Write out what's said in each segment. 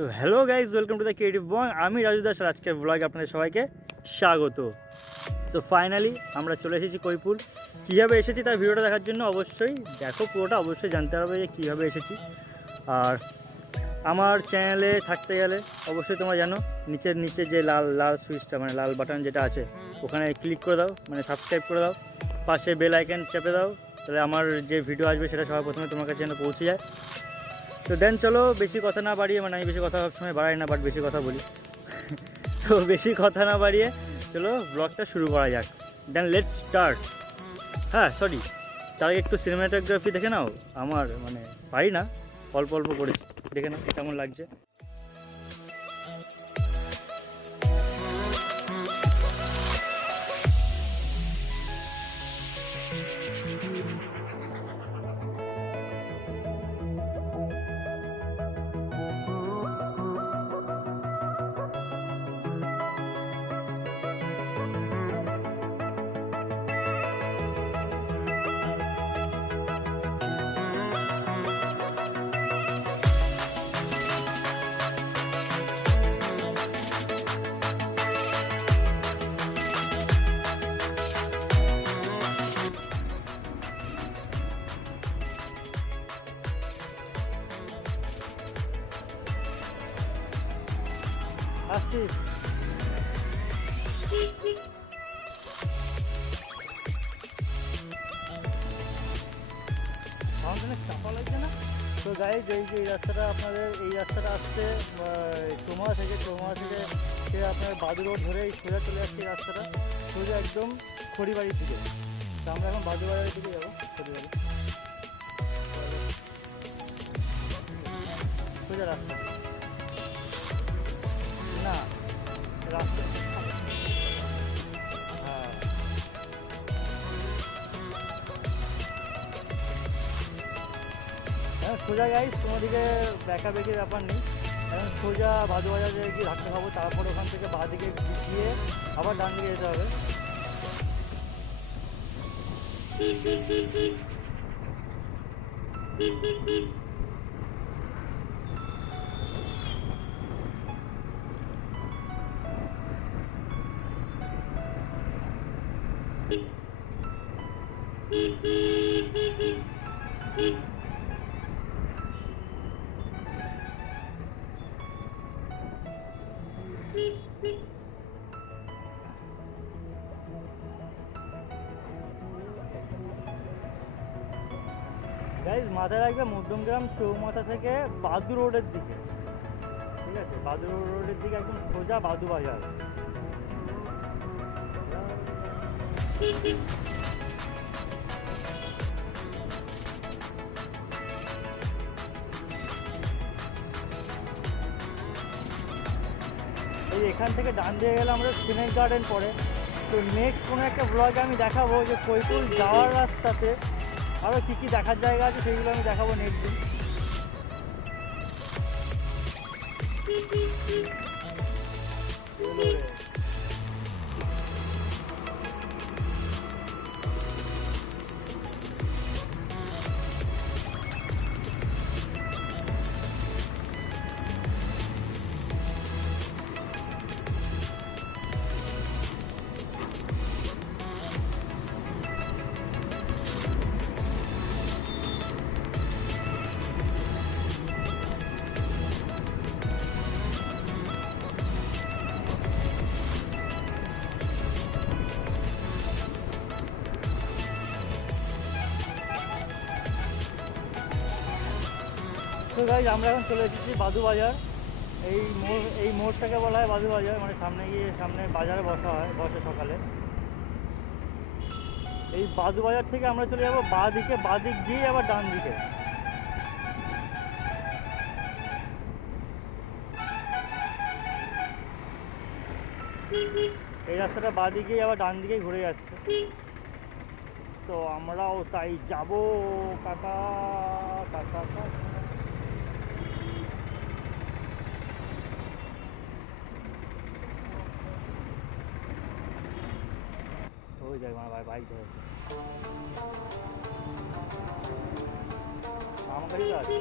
So hello guys, welcome to the creative boy. আমি রাজু দাস, আর আজকের ব্লগে আপনাদের সবাইকে স্বাগত। সো ফাইনালি আমরা চলে এসেছি কৈপুর। কীভাবে এসেছি তার ভিডিওটা দেখার জন্য অবশ্যই দেখো, পুরোটা অবশ্যই জানতে হবে যে কীভাবে এসেছি। আর আমার চ্যানেলে থাকতে গেলে অবশ্যই তোমরা জানো, নিচে যে লাল লাল সুইচটা, মানে লাল বাটন যেটা আছে, ওখানে ক্লিক করে দাও, মানে সাবস্ক্রাইব করে দাও। পাশে বেল আইকন চেপে দাও, তাহলে আমার যে ভিডিও আসবে সেটা সবার প্রথমে তোমার কাছে যেন পৌঁছে যায়। তো দেন চলো, বেশি কথা না বাড়িয়ে, মানে আমি বেশি কথা সবসময় বাড়াই না, বাট বেশি কথা বলি। তো বেশি কথা না বাড়িয়ে চলো ব্লগটা শুরু করা যাক। Then let's start. হ্যাঁ সরি, তার আগে একটু সিনেমাটোগ্রাফি দেখে নাও। আমার মানে পারি না, অল্প অল্প করে দেখে নাও কেমন লাগছে। আসছি। চাপা লাগছে না তো গাইজ, এই যে এই রাস্তাটা আপনাদের, এই রাস্তাটা আসছে চৌমা থেকে সে আপনার বাদু রোড ধরে সোজা চলে আসছে। এই রাস্তাটা সোজা একদম খড়িবাড়ির দিকে। তো আমরা এখন বাদুবাজারের দিকে যাবো। খড়িবাড়ি সোজা রাস্তা না, রাস্তা। হ্যাঁ হ্যাঁ, সোজা গাইজ, তোমাদিকে বেঁকাবেঁকির ব্যাপার নেই। এখন সোজা বাদুবাজারে গিয়ে ধাক্কা খাবো, তারপর ওখান থেকে বাঁ দিকে গিয়ে আবার ডান দিকে যেতে হবে। গাইজ মাথায় রাখবে, মধ্যমগ্রাম চৌমাথা থেকে বাদু রোডের দিকে, ঠিক আছে? বাদু রোডের দিকে একদম সোজা বাদু বাজার। এই এখান থেকে ডান দিয়ে গেলে আমরা স্নেক গার্ডেন পড়ে। তো নেক্সট কোনো একটা ব্লগে আমি দেখাবো যে কৈপুর যাওয়ার রাস্তাতে আরও কী কী দেখার জায়গা আছে, সেইগুলো আমি দেখাবো নেক্সট দিন। তো গাইজ আমরা এখন চলে এসেছি বাদু বাজার। এই মোড়টাকে বলা হয় বাদু বাজার, মানে সামনে বাজারে বসে সকালে। এই বাদু বাজার থেকে আমরা চলে যাবো বাঁ দিক দিয়ে আবার ডান দিকে। এই রাস্তাটা বাঁ দিকে আবার ডান দিকে ঘুরে যাচ্ছে। তো আমরাও তাই যাবো। কাকা কাকা কাকা ওই যাই, আমার বাইক ধরেছে। আমার কাছে আছে।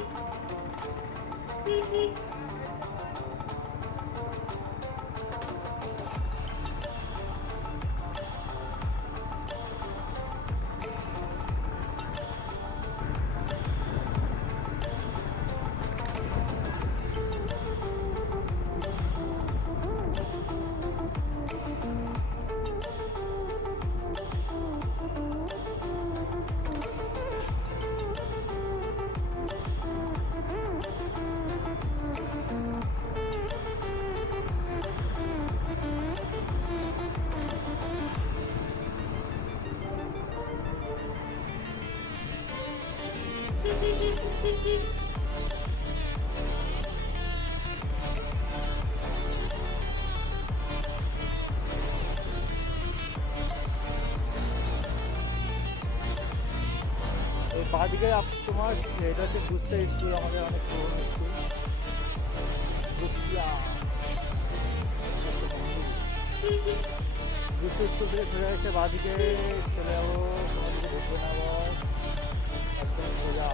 এদিকে তোমার এটা হচ্ছে গুস্তা স্কুল, আমাদের অনেক পুরোনো স্কুল। গুস্তা স্কুল থেকে সোজা এসে বাঁদিকে চলে যাবো, তোমার দিকে ঢুকবে না আবার, একদম সোজা।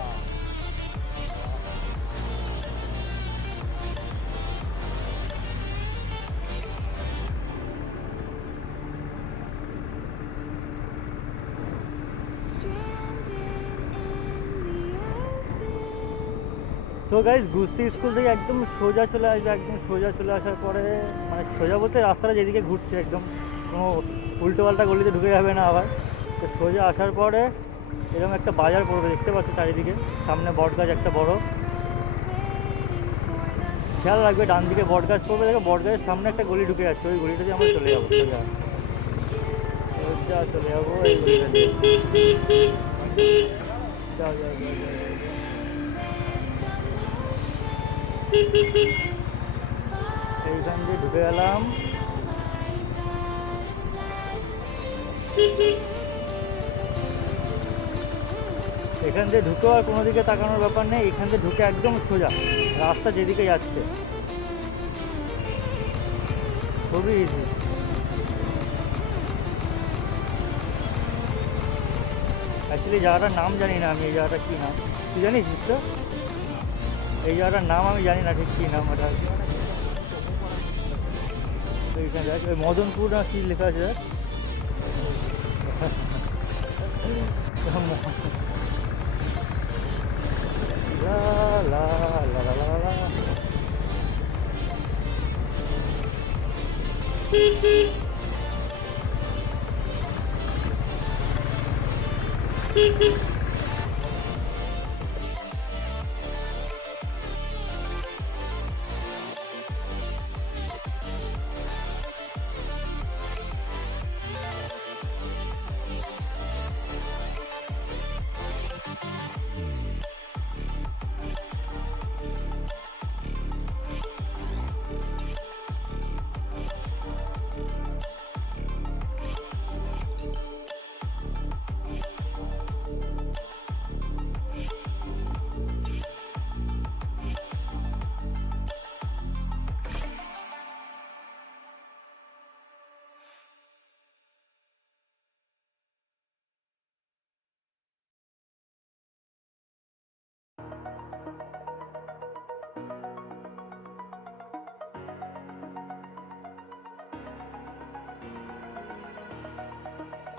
সো গাইজ গুস্তি স্কুল থেকে একদম সোজা চলে আসবে, একদম সোজা চলে আসার পরে মানে সোজা বলতে রাস্তাটা যেদিকে ঘুরছে একদম কোনো উল্টো পাল্টা গলিতে ঢুকে যাবে না আবার। তো সোজা আসার পরে এরকম একটা বাজার পড়বে, দেখতে পাচ্ছ চারিদিকে, সামনে বট গাছ একটা বড়, খেয়াল রাখবে ডান দিকে বট গাছ পড়বে, দেখো বট গাছের সামনে একটা গলি ঢুকে যাচ্ছে, ওই গলিটাতে আমরা চলে যাবো সোজা সোজা চলে যাবো এই গলিটাতে। যাও যাও যাও যাও এইখান দিয়ে ঢুকে গেলাম। এখান দিয়ে ঢুকে আর কোনো দিকে তাকানোর ব্যাপার নেই, এখান দিয়ে ঢুকে একদম সোজা রাস্তা যেদিকে যাচ্ছে, খুবই ইজি। অ্যাকচুয়ালি জায়গাটার নাম জানি না আমি, এই জায়গাটা কী নাম তুই জানিস তো? এই জায়গাটার নাম আমি জানি না ঠিক কী নাম ওটা। এইখানে দেখ ওই মদনপুর না কী লেখা আছে লা লা লা লা লা লা।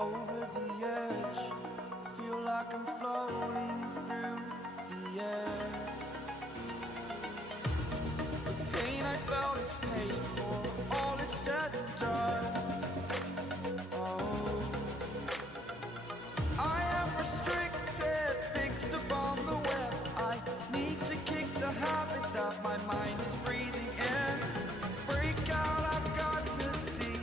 Over the edge, feel like I'm floating through the air. The pain I felt is paid for, all is said and done. Oh, I am restricted, fixed upon the web. I need to kick the habit that my mind is breathing in. Break out, I've got to see.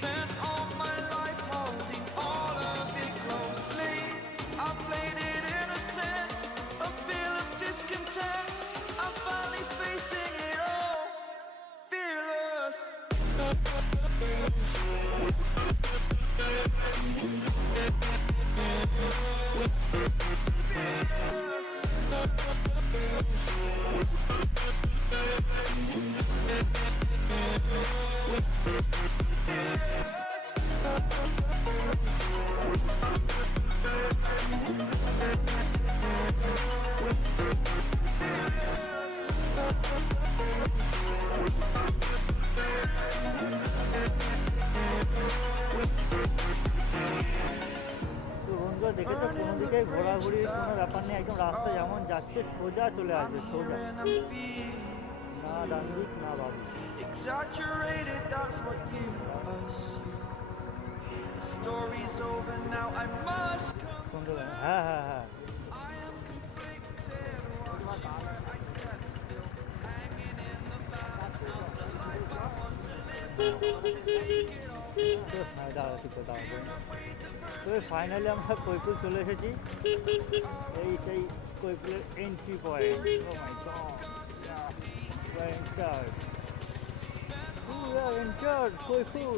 Spent all my life holding all of it closely. I played it innocent, a feel of discontent. I'm finally facing it all, fearless. তো বন্ধুরা দেখেছো কোনো দিকে ঘোরাঘুরির কোনো ব্যাপার নেই, একদম রাস্তা যেমন যাচ্ছে সোজা চলে আসবে, সোজা, না ডান দিক না বাম দিক। Exaggerated, that's what you assume. The story's over now, I must বন্ধুরা হ্যাঁ হ্যাঁ হ্যাঁ I am conflicted, watching where I step still, hanging in the balance. Not the life I want to live, I want to take it all. তো finally আমরা কৈপুর চলে এসেছি, এই সেই কৈপুরের entry point. Oh my god, we are entered Kaipur.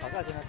ফাঁকা আছে না?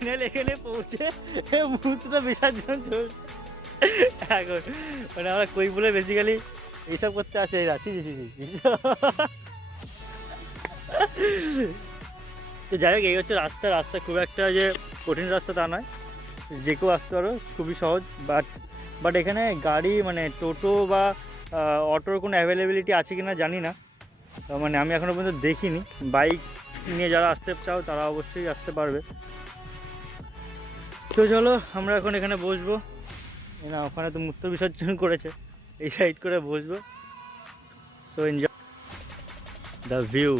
ফাইনাল এখানে পৌঁছে মূর্তিটা বিসর্জন চলছে এখন। মানে আমরা কৈপুলে বেসিক্যালি এইসব করতে আসে এরা। তো যাই হোক, এই হচ্ছে রাস্তা খুব একটা যে কঠিন রাস্তা তা নয়, যে কেউ আসতে পারো, খুবই সহজ। বাট এখানে গাড়ি মানে টোটো বা অটোর কোনো অ্যাভেলেবিলিটি আছে কি না জানি না, মানে আমি এখনও পর্যন্ত দেখিনি। বাইক নিয়ে যারা আসতে চাও তারা অবশ্যই আসতে পারবে। তো চলো আমরা এখন এখানে বসবো, না ওখানে তো মূর্তি বিসর্জন করেছে, এই সাইড করে বসবো। So enjoy the view.